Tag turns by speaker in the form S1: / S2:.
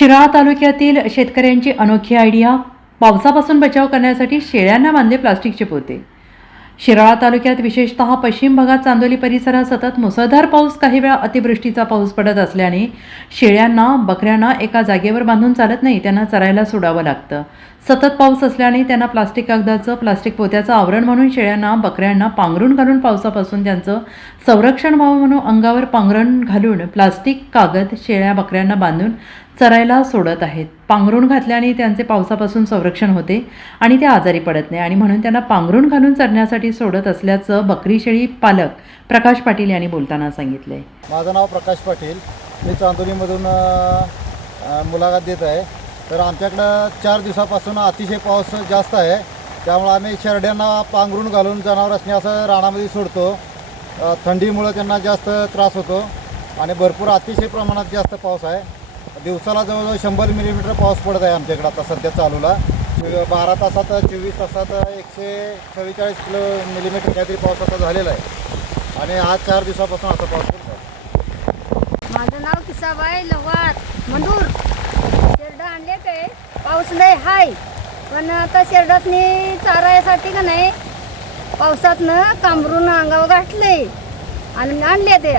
S1: शिराळा तालुक्यातील शेतकऱ्यांची अनोखी आयडिया पावसापासून बचाव करण्यासाठी शेळ्यांना बांधले प्लास्टिकचे पोते. शिराळा तालुक्यात विशेषतः पश्चिम भागात चांदोली परिसरात सतत मुसळधार पाऊस काही वेळा अतिवृष्टीचा पाऊस पडत असल्याने शेळ्यांना बकऱ्यांना एका जागेवर बांधून चालत नाही त्यांना चरायला सोडावं लागतं. सतत पाऊस असल्याने त्यांना प्लास्टिक कागदाचं प्लास्टिक पोत्याचं आवरण म्हणून शेळ्यांना बकऱ्यांना पांघरून घालून पावसापासून त्यांचं संरक्षण व्हावं म्हणून अंगावर पांघरण घालून प्लास्टिक कागद शेळ्या बकऱ्यांना बांधून चरायला सोडत आहेत. पांघरून घातल्याने त्यांचे पावसापासून संरक्षण होते आणि ते आजारी पडत नाही. आणि म्हणून त्यांना पांघरून घालून चरण्यासाठी सोडत असल्याचं बकरी शेळी पालक प्रकाश पाटील यांनी बोलताना सांगितले
S2: माझं नाव प्रकाश पाटील. मी चांदोलीमधून मुलाखत देत आहे. तर आमच्याकडं चार दिवसापासून अतिशय पाऊस जास्त आहे. त्यामुळं आम्ही शेरड्यांना पांघरून घालून जनावरांनी असं रानामध्ये सोडतो. थंडीमुळं त्यांना जास्त त्रास होतो. आणि भरपूर अतिशय प्रमाणात जास्त पाऊस आहे. दिवसाला जवळजवळ शंभर मिलीमीटर पाऊस पडत आहे आमच्याकडे आता सध्या चालूला. बारा तासात चोवीस तासात एकशे चव्वेचाळीस किलो मिलीमीटर काहीतरी पाऊस आता झालेला आहे. आणि आज चार दिवसापासून असा पाऊस पडतो
S3: माझं नाव किसाबाई लवात मंडूर. शेरडं आणले काय पाऊस लय हाय. पण आता शेरडातनी चारायसाठी का नाही पावसातनं कांबरून अंगावर गाठले आणि आणले ते.